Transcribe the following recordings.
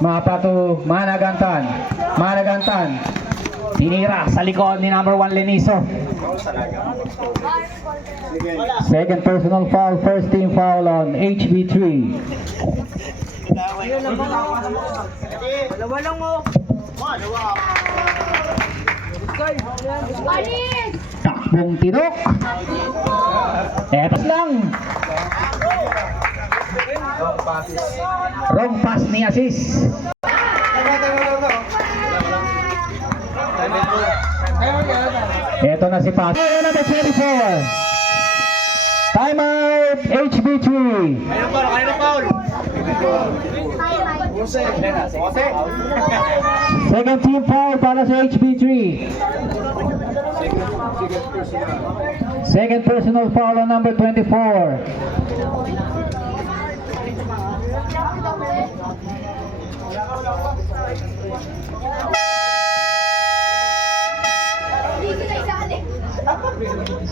Mapa to Managantan. Managantan. Tinira sa likod ni number 1 Leniso. Second personal foul, first team foul on HB3. Dalawa lang mo. Takbong tinok. Etos lang. Wrong pass ni Asis. Eto na si Pass. Number 24. Time out HB3. Kaya na foul. Second team foul para sa HB3. Second personal foul on number 24.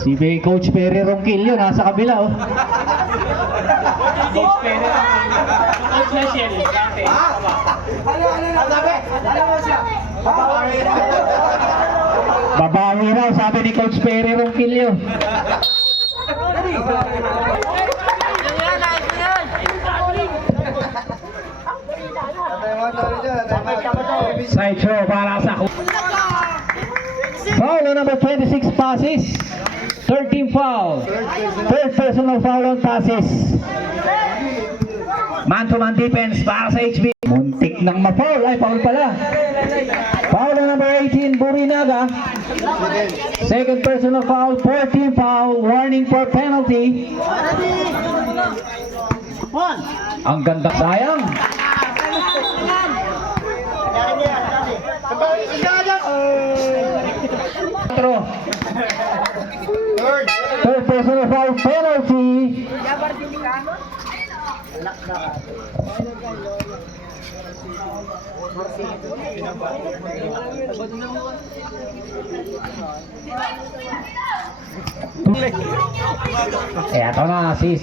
Si Coach Perry Ronquillo nasa kabila oh. Coach Pere. Coach na siya. Babawi raw sabi ni Coach Perry Ronquillo. Side throw para sa foul on number 26 passes. Third team foul. Third personal foul on passes. Man to man defense para sa HB. Muntik nang ma-foul. Ay, foul pala. Foul on number 18 Burinaga. Second personal foul. Fourth team foul. Warning for penalty. Ang ganda, sayang. Third personal foul penalty. Eto na si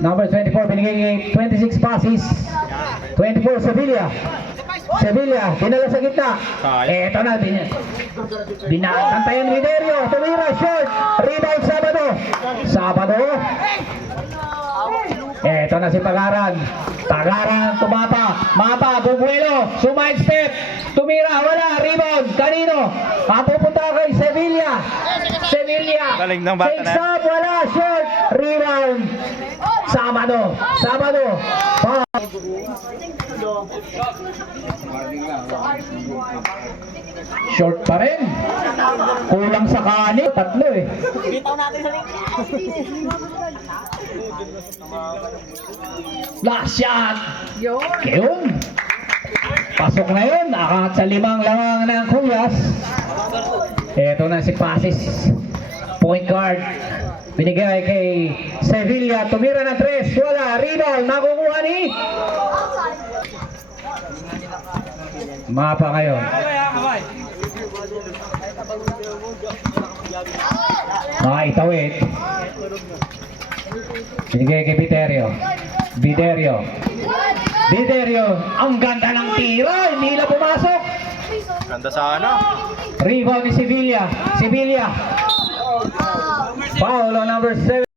number 24 binigay 26 passes. 24 Sevilla. Sevilla, pinala sa gitna. Eto na, binakantayan ni Derio. Tumira, short. Rebound Sabado. Sabado. Eto na si Tagaran. Tagaran, tumapa. Mapa, Bubuelo. Sumide step. Tumira, wala. Rebound. Kanino? Pupunta kay Sevilla. Sevilla. Galing ng bata na. Six-up, wala. Short. Rebound. Sabado. Sabado. Short pa rin. Kulang sa kanin. Tatlo eh. Bitaw natin sa link. Last shot. Yun. Pasok na yun. Akat sa limang lamang ng Kuyas. Eto na si Pasis. Point guard. Binigay kay Sevilla. Tumira ng 3. Wala. Rebound. Makukuha ni Mapa ngayon. Itawid. Binigay kay Biterio. Biterio. Biterio. Ang ganda ng tira. Hindi na pumasok. Ganda sana. Rebound ni Sevilla. Sevilla. Foul on number 7.